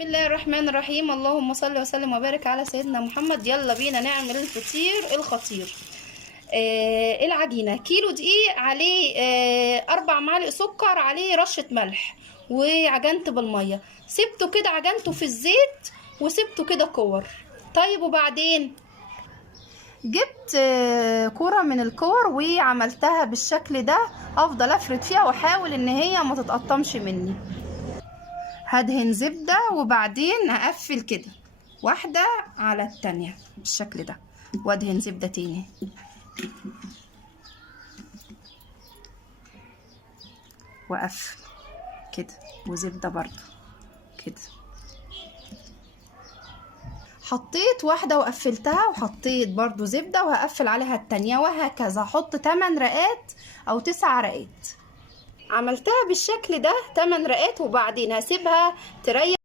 بسم الله الرحمن الرحيم. اللهم صل وسلم وبارك على سيدنا محمد. يلا بينا نعمل الفطير الخطير. العجينة كيلو دقيق، عليه 4 معالق سكر، عليه رشة ملح، وعجنت بالمية. سبته كده، عجنته في الزيت وسبته كده كور. طيب وبعدين جبت كرة من الكور وعملتها بالشكل ده. افضل افرد فيها واحاول ان هي ما تتقطمش مني. هدهن زبدة وبعدين هقفل كده واحدة على التانية بالشكل ده، وادهن زبدة تاني واقفل كده، وزبدة برضو كده. حطيت واحدة وقفلتها، وحطيت برضو زبدة وهقفل عليها التانية، وهكذا. احط 8 رقات او 9 رقات. عملتها بالشكل ده 8 رقات، وبعدين هسيبها تريح.